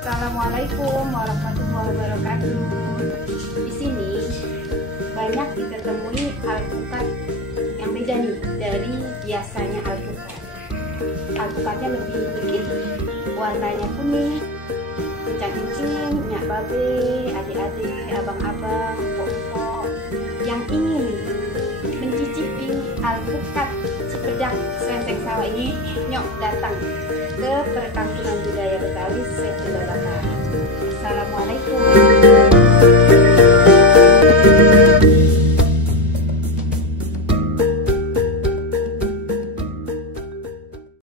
Assalamualaikum warahmatullahi wabarakatuh. Di sini banyak kita temui alpukat yang beda nih dari biasanya alpukat. Alpukatnya lebih dikit, warnanya kuning, cacing-cacing, nyak babe, adik-adik, abang-abang, pok-pok yang ingin mencicipi alpukat Cipedak Sensek Sawah ini, nyok datang ke Perkampungan Budaya Betawi Setu.